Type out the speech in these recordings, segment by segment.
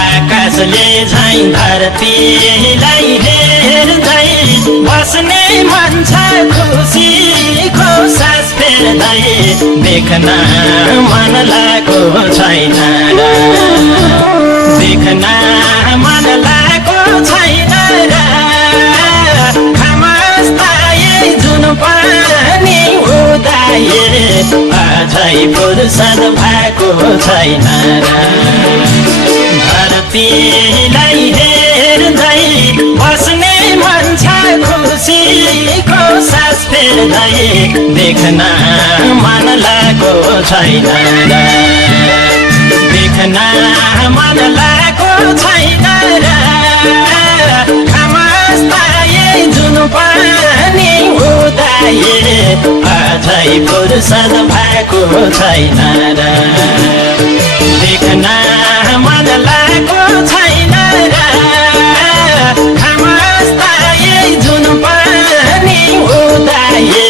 आकाशले झैं धरतीलाई हेर्दै बस्ने मन छ खुसीको सास फेर्दै देख्न मन लागो छैन देख्न मन लागो छैन खामस्ताए जुन पनि उदाए अझै फुर्सद भएको छैन धरतीलाई हेर्दै बस्ने मन छ खुसीको सास फेर्दै देख्न मन लागो छैन देख्न मन लागो छैन खामस्ताए जुन पनि उदाए अझै फुर्सद भएको छैन देख्न मन लागो छैन खामस्ताए जुन पनि उदाए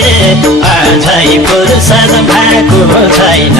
अझै फुर्सद भएको छैन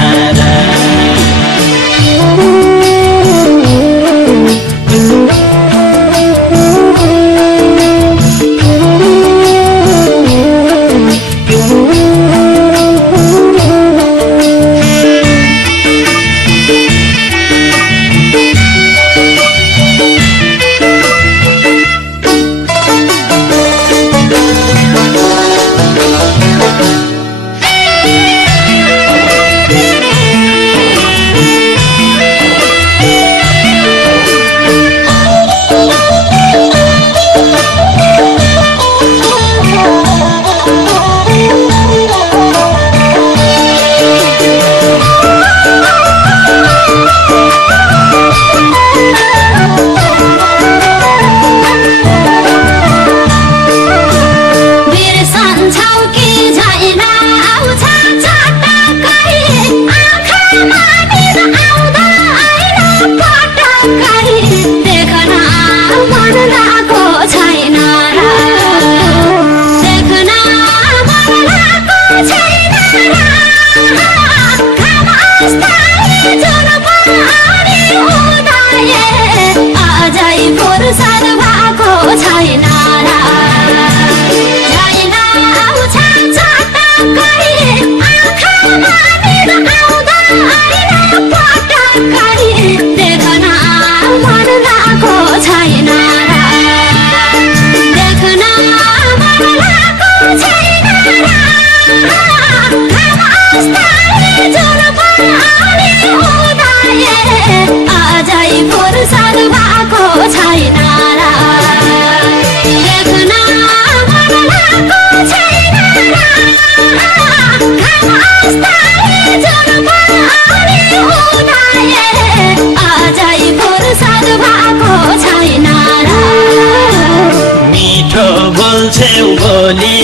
मिठो बोल्छौ बोली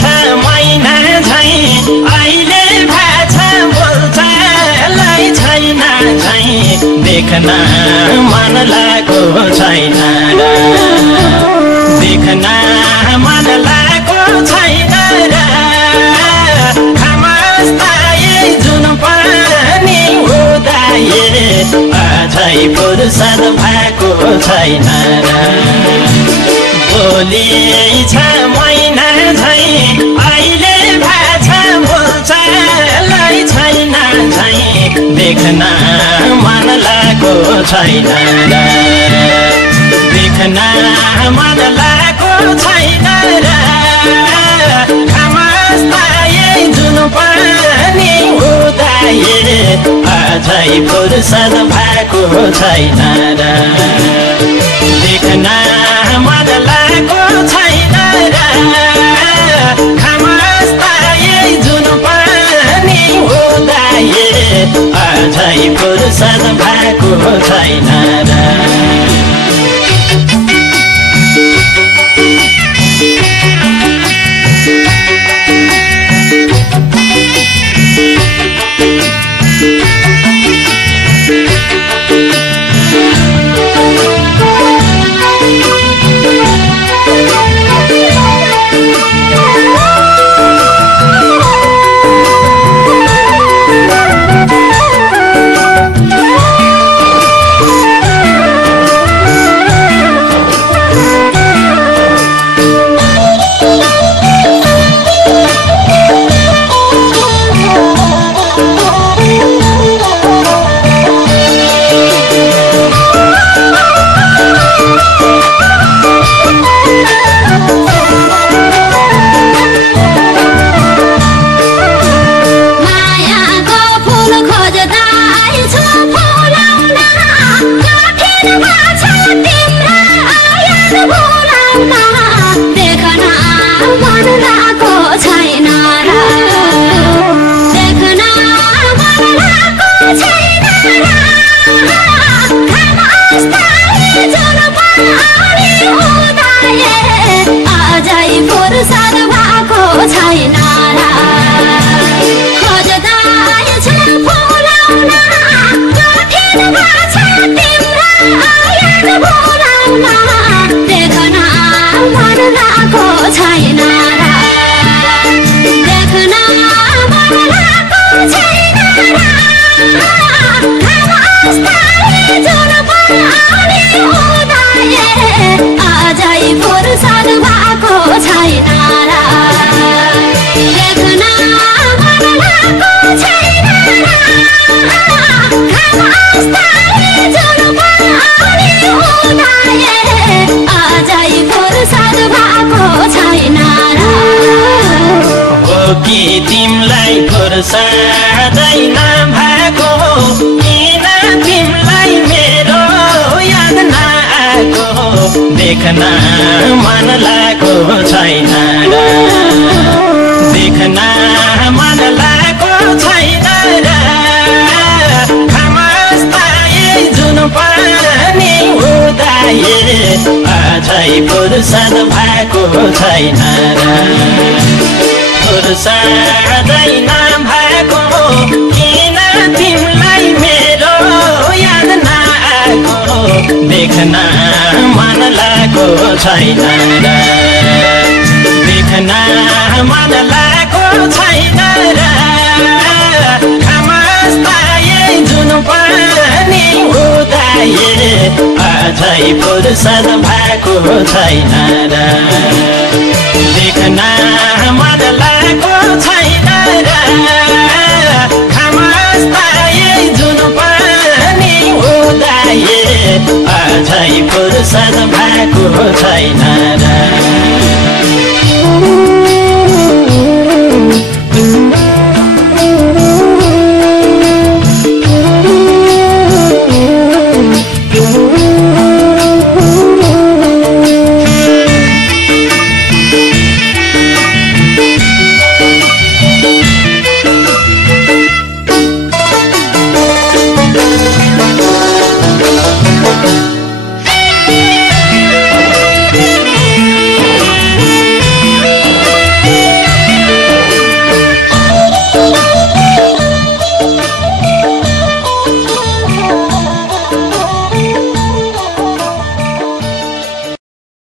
छ मैना झैं अहिले भाषा बोल्छलाई छैन झैं देख्न मन लागो छैन देख्न मन लागो छैन खामस्ताए जुन पनि उदाए अझै फुर्सद भएको छैन बोली छ मैना झैं अहिले भाषा बोल्छलाई छैन झैं देख्न मन लागो छैन देख्न मन लागो छैन खामस्ताए जुन पनि उदाए अझै फुर्सद भएको छैन देख्न मन लागो छैन खामस्ताए जुन कि तिमलाई फुर्सदै नभएको किन तिमलाई मेरो याद नआएको देख्न मन लागेको छैन र देख्न मन लागेको छैन र जुन पनि उदाए अझै फुर्सद भएको छैन र फुर्सदै नभएको किन तिमीलाई मेरो याद नआएको देख्न मन लागेको छैन र देख्न मन लागेको छैन र जुन पनि उदाए अझै फुर्सद भएको छैन र देख्न मन लागेको छैन र जुन पनि उदाए अझै फुर्सद भएको छैन